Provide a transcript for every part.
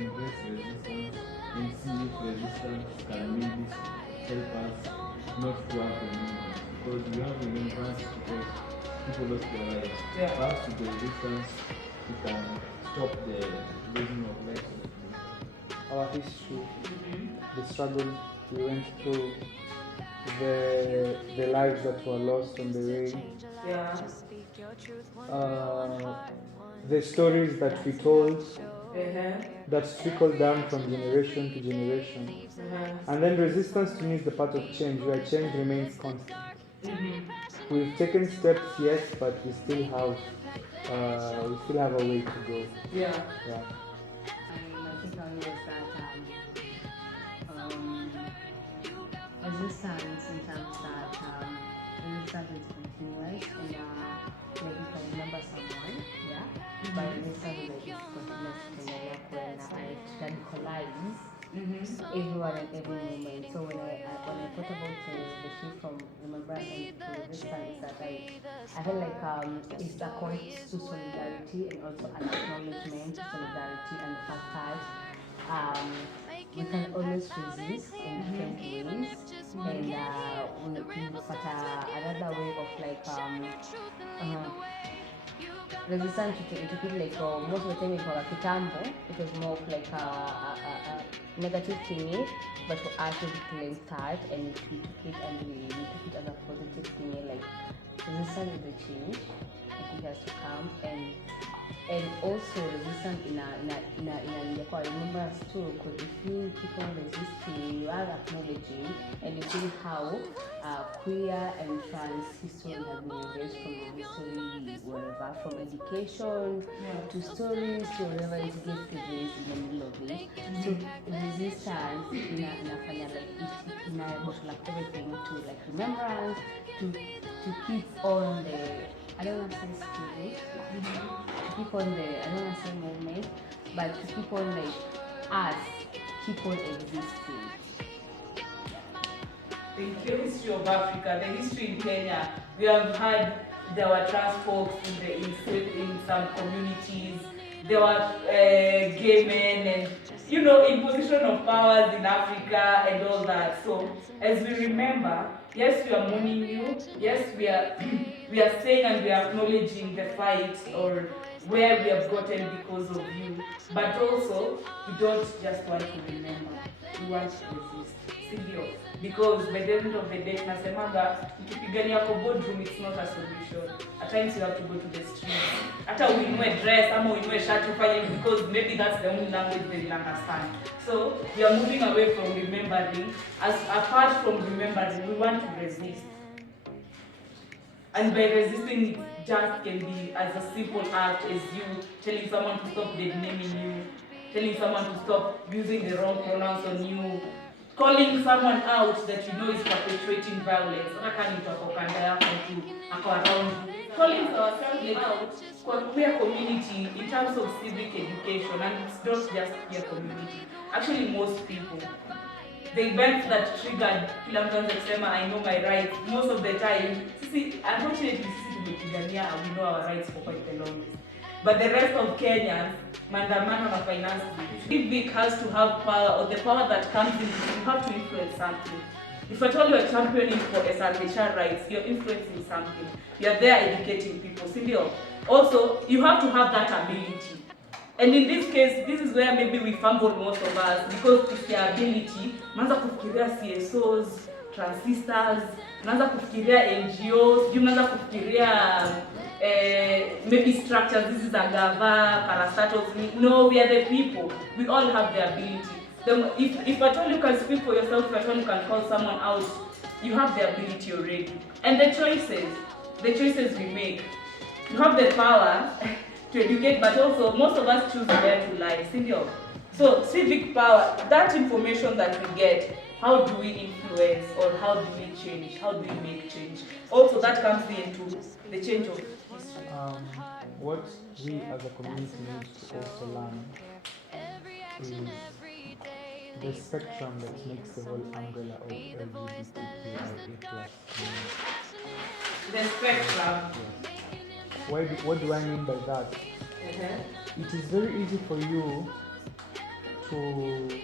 embrace resistance and see if resistance can maybe help us not to have remembrance. Because we have remembrance because people lost their lives. Yeah. Perhaps with the resistance, we can stop the losing of lives. Our history, the struggles we went through, the lives that were lost on the way, Yeah. the stories that we told Uh-huh. that trickle down from generation to generation. Uh-huh. And then resistance to me is the part of change, where change remains constant. We've taken steps, yes, but we still have a way to go. Yeah. Yeah. My take on was that resistance in terms that resistance is continuous and like you can remember someone, yeah. But resistance is like this continuous thing like when I radicalize everyone at every moment. So when I thought about the shift from remembrance to resistance, is that I feel like it's a call to solidarity and also an acknowledgement to solidarity and the fact that we can always resist in different ways, and we put another way of like resistance to people like most of the time for kitambo it was more of like a negative thingy, but for us we can start and we took it and we took it as a positive thingy, like resistance is a change, it has to come, and also resistance in a remembrance too, because if you keep on resisting, you are acknowledging and you see how queer and trans history has been erased from the history, whatever, from education to stories to whatever it gets erased in the middle of it. So resistance in a like in a like everything to like remembrance, to keep on the, I don't want to say spirit, to keep on the, I don't want to say movement, but to keep on like us, keep on existing. The history of Africa, the history in Kenya, we have had, there were trans folks in some communities, there were gay men and, you know, in position of powers in Africa and all that. So as we remember, yes, we are mourning you, yes, we are we are saying and we are acknowledging the fight or where we have gotten because of you, but also we don't just want to remember, we want to resist. Sindio? Because by the end of the day, nasemanga, ukipigania kwa boardroom, it's not a solution. At times you have to go to the streets. Hata uinue dress, ama uinue shirt, ufanye, because maybe that's the only language they will understand. So we are moving away from remembering. As apart from remembering, we want to resist. And by resisting, it just can be as a simple act as you telling someone to stop dead-naming you, telling someone to stop using the wrong pronouns on you, calling someone out that you know is perpetuating violence. Calling ourselves out for queer community in terms of civic education, and it's not just queer community. Actually, most people. The events that triggered kila mtu anza kusema I know my rights, most of the time, unfortunately, we know our rights for quite the longest. But the rest of Kenyans, mandamano na finance, civic has to have power, or the power that comes in, you have to influence something. If at all you are championing for establishment rights, you're influencing something. You're there educating people. Also, you have to have that ability. And in this case, this is where maybe we fumble most of us, because it's the ability. Mnaanza kufikiria CSOs, transistors, mnaanza kufikiria NGOs, mnaanza kufikiria maybe structures. This is Agava, parastatals. No, we are the people. We all have the ability. If at all you can speak for yourself, if at all you can call someone out, you have the ability already. And the choices we make, you have the power to educate, but also most of us choose where to lie. So civic power, that information that we get, how do we influence or how do we change? How do we make change? Also, that comes into the change of history. What we as a community need to also learn is the spectrum that makes the whole umbrella of LGBTQIA+. The spectrum. What do I mean by that? It is very easy for you to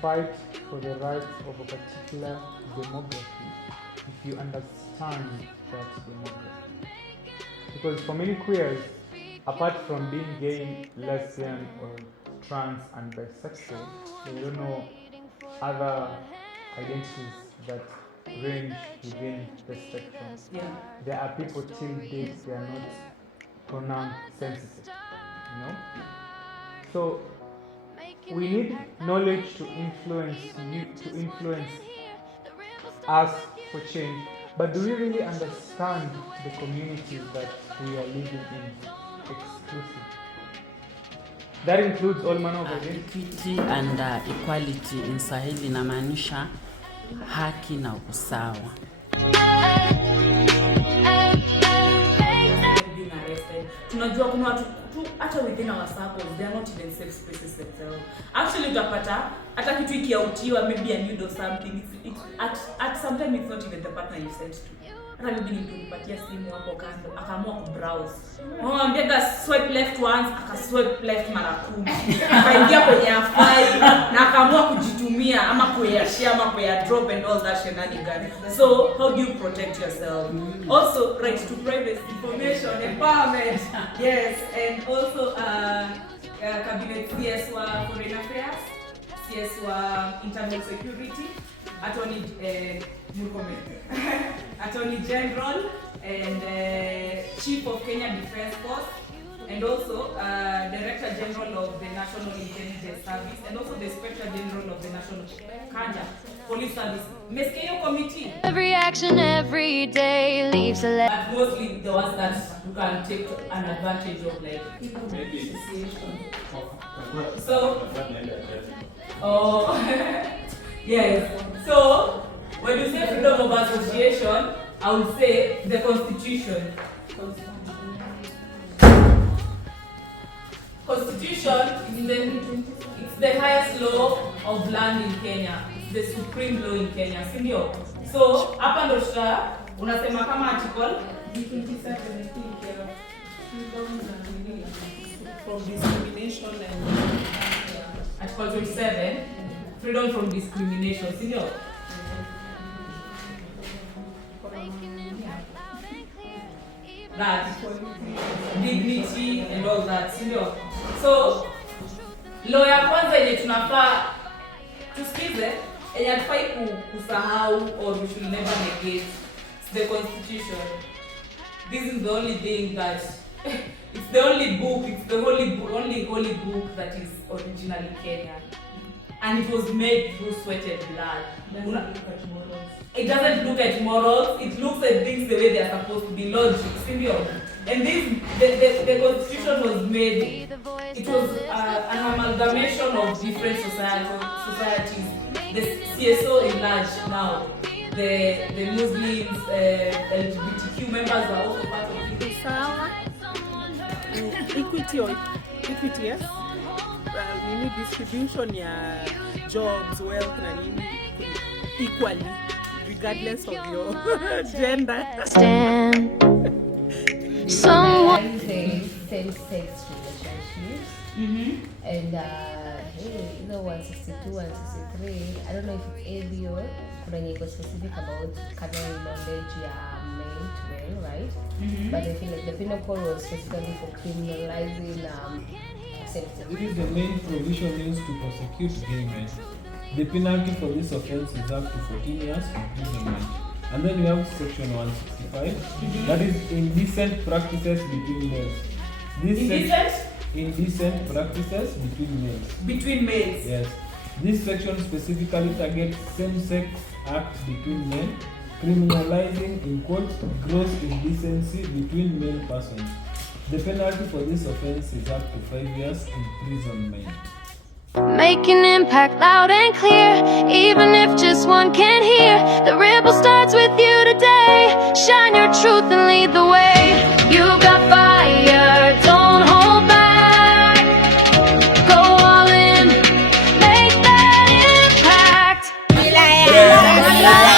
fight for the rights of a particular demography if you understand that demography. Because for many queers, apart from being gay, lesbian, or trans and bisexual, they don't know other identities that range within the spectrum. Yeah. There are people till date they are not pronoun sensitive, you know. So we need knowledge to influence us for change. But do we really understand the communities that we are living in exclusively? That includes all manner of identity. Equity and equality in Swahili inamaanisha haki na usawa. Being arrested. Tunajua kuna watu hata within our circles they are not even safe spaces themselves. Actually utapata hata kitu ikiautiwa maybe a nude or something at sometimes it's not even the partner you sent to. Hata maybe nilimpatia simu hapo kando akaamua kubrowse. Mwambia swipe left once akaswipe left mara 10. Akaingia kwenye afai na akaamua kujitumia ama kuyashare ama kuyadrop and all that shenanigans. So how do you protect yourself? Also right to privacy, information, empowerment. Yes, and also cabinet CS wa foreign affairs, CS wa internal security, Attorney General and Chief of Kenya Defense Force, and also Director General of the National Intelligence Service, and also the Inspector General of the National Police Service. Meskeyo committee. Every action every day leaves a But mostly the ones that you can take an advantage of, like association. So, yes. So, when you say freedom of association, I would say the Constitution. Constitution it's the highest law of land in Kenya. It's the supreme law in Kenya, si ndio? So, hapa ndo unasema kama article 27 from discrimination and Article 27, freedom from discrimination, si ndio? That dignity and all that, si ndio? So, law ya kwanza yenye tunafaa tusikize, yenye hatufai kusahau or we should never negate, it's the Constitution. This is the only thing that it's the only book, it's the only holy book that is originally Kenyan. And it was made through sweat and blood. It doesn't look at morals, it looks at things the way they are supposed to be, logic, symbiote. And the Constitution was made, it was an amalgamation of different societies. The CSO in large now, the Muslims, LGBTQ members are also part of it. equity, yes. We need distribution ya jobs, wealth na nini equally regardless of your gender. Someone says same-sex relationships. And either 162, 163, I don't know if it's ABO, kuna yenye specific about canoeing knowledge ya male to male, right? But I feel like the penal code was specifically for criminalizing same-sex. It is the main provision used to prosecute gay men. The penalty for this offense is up to 14 years imprisonment. And then we have section 165, that is indecent practices between males. Indecent practices between males. Between males. Yes. This section specifically targets same-sex acts between men, criminalizing in quotes gross indecency between male persons. The penalty for this offense is up to 5 years imprisonment. Make an impact loud and clear, even if just one can hear. The ripple starts with you today. Shine your truth and lead the way. You got fire, don't hold back. Go all in, make that impact. Make that impact.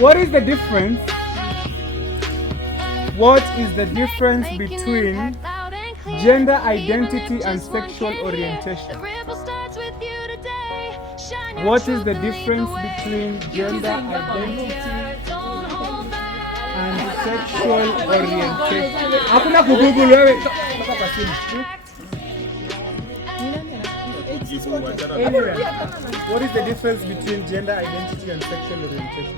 What is the difference? What is the difference between gender identity and sexual orientation? What is the difference between gender identity and sexual orientation? Hakuna kugoogle wewe. Anyway, what is the difference between gender identity and sexual orientation?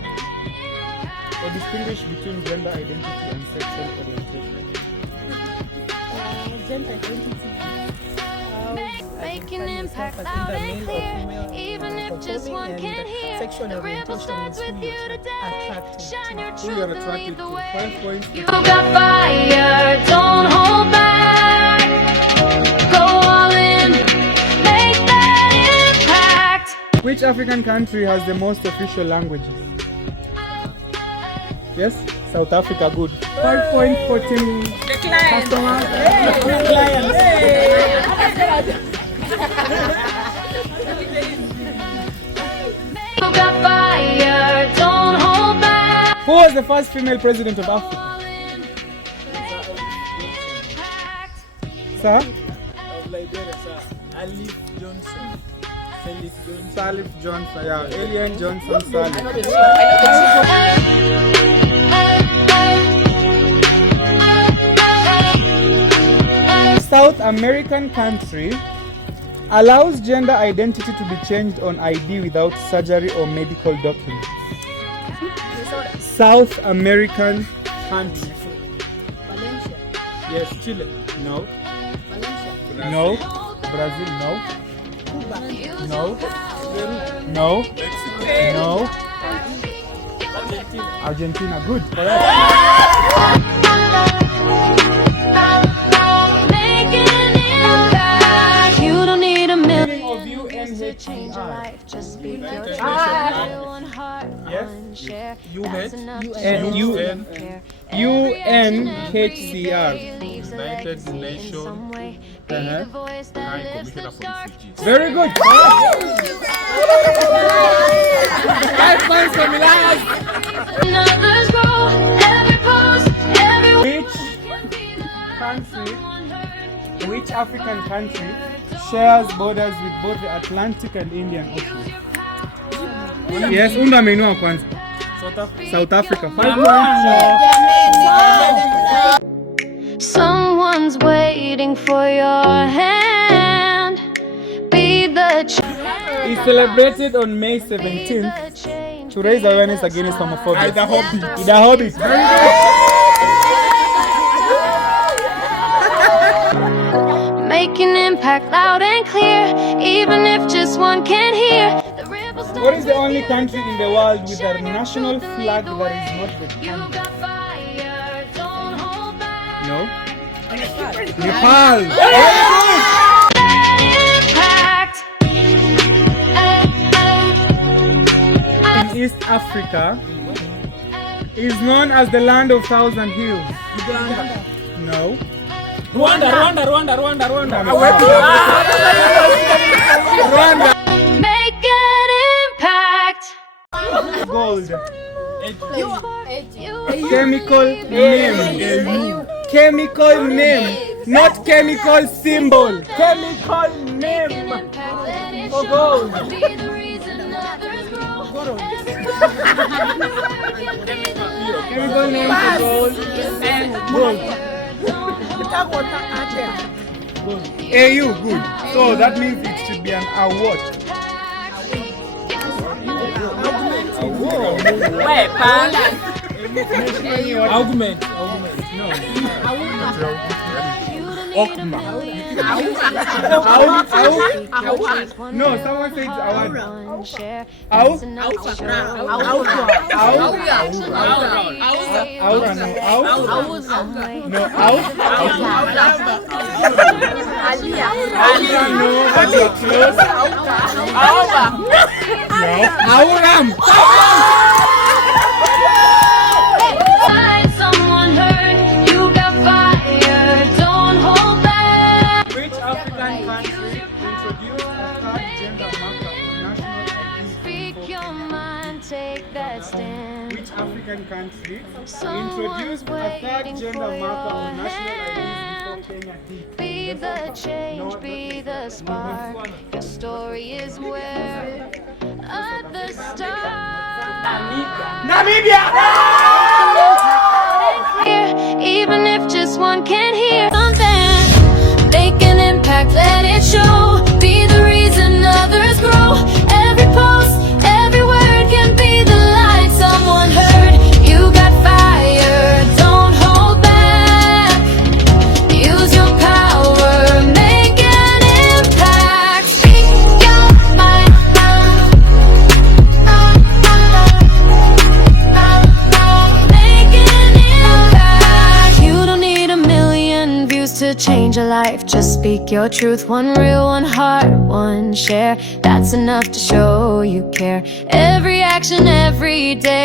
Or distinguish between gender identity and sexual orientation? Gender identity. Make an impact loud and clear, even if just one can't hear. Sexual The orientation rebel starts is with who you you're today. attracted Shine to. your Who you truth are and attracted lead the to? way. 5 points. You got fire, don't hold back. Go all in, make that impact. Which African country has the most official languages? Yes? South Africa, good. 5 point for Team Customers. You got fire, don't hold back. Who was the first female president of Africa? Sir? Of Liberia, sir. Alif Johnson. Felix Johnson. Salif Johnson, yeah. Alien Johnson Salif. South American country allows gender identity to be changed on ID without surgery or medical documents. South American country. Valencia. Yes, Chile. No. Valencia. No. Brazil. No. Cuba. No. No. No. Argentina. Good. Correct. Make an impact. You don't need a million Of to change your UNHCR. life. Just speak your truth. One heart, Yes. one share. UN. That's enough to And show UN. you care. UNHCR. United Nations High Commissioner for Refugees. Very good. 5 points for Milan. Which African country shares borders with both the Atlantic and Indian Ocean? Yes, Unda ameinua kwanza. South Africa. 5 points. Someone's waiting for your hand. Be the It's celebrated on May 17th to raise awareness against homophobia. Ida Hobbit. Ida Hobbit. Very good. make an impact loud and clear, even if just one can't hear. The rebel What is the only country in the world with a national flag that is not the You country? got fire, don't hold back. No. Nepal. Impact. In East Africa is known as the land of thousand hills. No. Rwanda. Rwanda. Make an impact. Gold. You Chemical name. Chemical name. Not chemical symbol. Chemical name. For gold. be the reason others grow. Chemical name for gold. Gold. AU, good. So that means it should be an award. Argument. No. Okma. No, someone said award. One share. Au? That's enough to show. Aura, no. Au? Some way. No, au? No, but you're close. No. Auram. Find someone hurt. You got fire. Don't hold back. Which African country introduced a third gender marker on national Speak your identity? mind. take that stand. Which African country Someone's introduced a third waiting gender for marker your on national hand. IDs before Kenya did? Be the change, be the spark. Your story is where at the start. Namibia! Even if just one can hear something, make an impact, let it show. Be the reason others grow. Every post, every word can be the light someone heard. You got fire, don't hold back. Use your power, make an impact. Speak your mind. Make an impact. You don't need a million views to change a life. Just speak your truth, one real, one heart, one share. That's enough to show you care. Every action, every day.